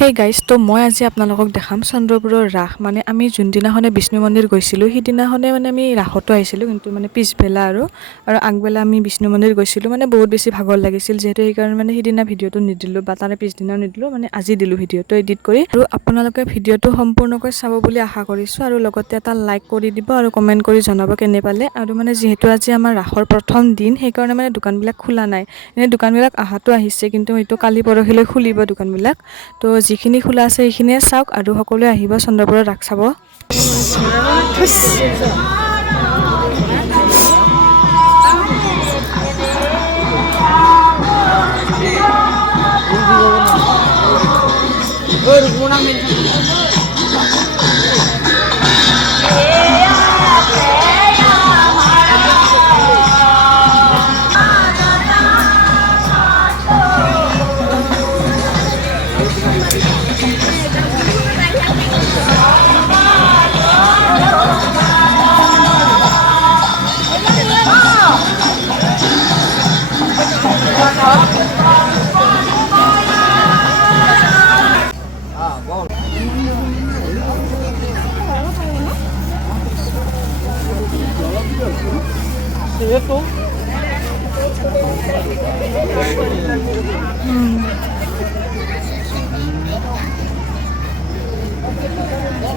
Hey guys, তো মই আজি আপোনালোকক দেখাম চন্দ্ৰপুৰৰ ৰাস। মানে আমি যোনদিনাখনে বিষ্ণু মন্দিৰ গৈছিলোঁ সিদিনাখনে মানে আমি ৰাসতো আহিছিলোঁ, কিন্তু মানে পিছবেলা আৰু আগবেলা আমি বিষ্ণু মন্দিৰ গৈছিলোঁ। মানে বহুত বেছি ভাগৰ লাগিছিল, যিহেতু সেইকাৰণে মানে সিদিনা ভিডিঅ'টো নিদিলোঁ বা তাৰে পিছদিনাও নিদিলোঁ, মানে আজি দিলোঁ ভিডিঅ'টো এডিট কৰি। আৰু আপোনালোকে ভিডিঅ'টো সম্পূৰ্ণকৈ চাব বুলি আশা কৰিছোঁ, আৰু লগতে এটা লাইক কৰি দিব আৰু কমেণ্ট কৰি জনাব কেনে পালে। আৰু মানে যিহেতু আজি আমাৰ ৰাসৰ প্ৰথম দিন, সেইকাৰণে মানে দোকানবিলাক খোলা নাই। এনেই দোকানবিলাক অহাটো আহিছে, কিন্তু সেইটো কালি পৰহিলৈ খুলিব দোকানবিলাক। তো যিখিনি খোলা আছে সেইখিনিয়ে চাওক, আৰু সকলোৱে আহিব চন্দ্ৰপুৰত ৰাস চাব।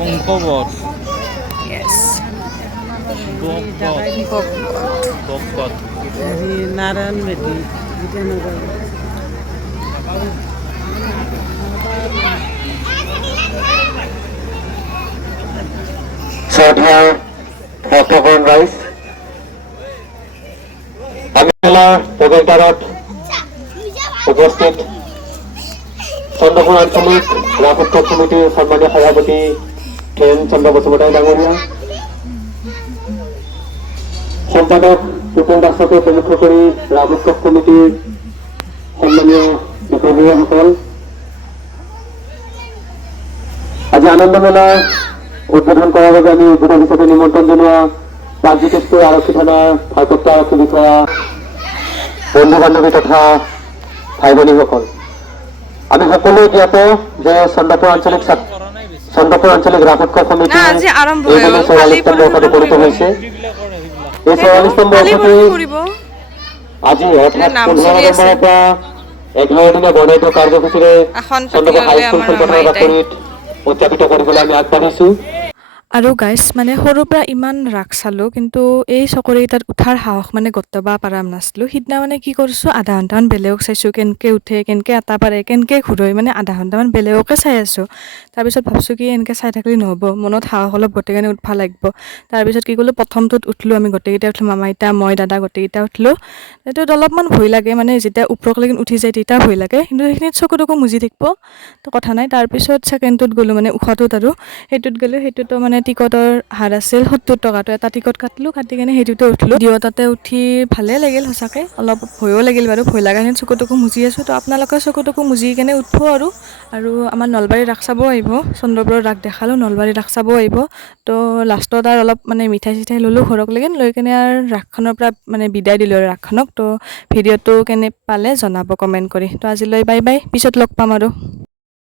Bongkobot. Yes. Bongkot. Naran Bedi, Vijayanagar. Short hair, popcorn rice. আমি মেলাৰ প্ৰৱেশদ্বাৰত উপস্থিত চন্দ্ৰপুৰ আঞ্চলিক ৰাস উৎসৱ সমিতিৰ সন্মানীয় সভাপতি কেন চন্দ্ৰ বসুমতাৰী ডাঙৰীয়া, সম্পাদক ৰূপন দাসকে প্ৰমুখ কৰি ৰাস উৎসৱ সমিতিৰ সন্মানীয় বিষয়ববীয়াসকল, আজি আনন্দ মেলা উদ্বোধন কৰাৰ বাবে আমি উদ্বোধক হিচাপে নিমন্ত্ৰণ জনোৱা পাঁচজিতেশপুৰ আৰক্ষী থানাৰ ভাৰপ্ৰাপ্ত আৰক্ষী বিষয়া, বন্ধু বান্ধৱী তথা ভাই ভনীসকল, আমি সকলোৱে জ্ঞাত যে চন্দ্ৰপুৰ আঞ্চলিক ৰাস উৎসৱ সমিতি এইবাৰ 44তম বৰ্ষত উপনীত হৈছে। এই 44তম বৰ্ষতে আজি অৰ্থাৎ 15 নৱেম্বৰৰ পৰা 11 দিনীয়া বৰ্ণাঢ্য কাৰ্যসূচীৰে চন্দ্ৰপুৰ হাইস্কুল খেলপথাৰৰ বাকৰিত উদযাপিত কৰিবলৈ আমি আগবাঢ়িছোঁ। আৰু গাইজ, মানে সৰুৰ পৰা ইমান ৰাস চালোঁ, কিন্তু এই চকৰিকেইটাত উঠাৰ সাহস মানে গতাব পৰা নাছিলোঁ। সিদিনা মানে কি কৰিছোঁ, আধা ঘণ্টামান বেলেগক চাইছোঁ, কেনেকৈ উঠে, কেনেকৈ আটা পাৰে, কেনেকৈ ঘূৰয়, মানে আধা ঘণ্টামান বেলেগকে চাই আছোঁ। তাৰপিছত ভাবছোঁ কি এনেকৈ চাই থাকিলে নহ'ব, মনত সাহস অলপ গোটেইখিনি উঠিব লাগিব। তাৰপিছত কি কৰিলোঁ, প্ৰথমটোত উঠিলোঁ, আমি গোটেইকেইটা উঠিলোঁ, মামা আইতা, মই, দাদা গোটেইকেইটা উঠিলোঁ। এইটোত অলপমান ভয় লাগে, মানে যেতিয়া ওপৰলৈকে উঠি যায় তেতিয়া ভয় লাগে, কিন্তু সেইখিনিত চকু তকু মুজি থাকিব তো কথা নাই। তাৰপিছত ছেকেণ্ডটোত গ'লোঁ, মানে উশাহটোত, আৰু সেইটোত গ'লোঁ। সেইটোতো মানে টিকটৰ হাৰ আছিল 70 টকাটো, এটা টিকট কাটিলোঁ, কাটি কিনে সেইটোতে উঠিলোঁ। তাতে উঠি ভালেই লাগিল সঁচাকৈ, অলপ ভয়ো লাগিল বাৰু, ভয় লগাখিনিত চকু তকু মুজি আছোঁ। তো আপোনালোকে চকু তকু মুজি কিনে উঠিব। আৰু আমাৰ নলবাৰীৰ ৰাস চাবও আহিব, চন্দ্ৰপুৰৰ ৰাস দেখালোঁ, নলবাৰীৰ ৰাস চাবও আহিব। তো লাষ্টত আৰু অলপ মানে মিঠাই চিঠাই ল'লোঁ ঘৰক লৈ কিনে আৰু ৰাসখনৰ পৰা মানে বিদায় দিলোঁ আৰু ৰাসখনক। তো ভিডিঅ'টো কেনে পালে জনাব কমেণ্ট কৰি। তো আজিলৈ বাই বাই, পিছত লগ পাম আৰু।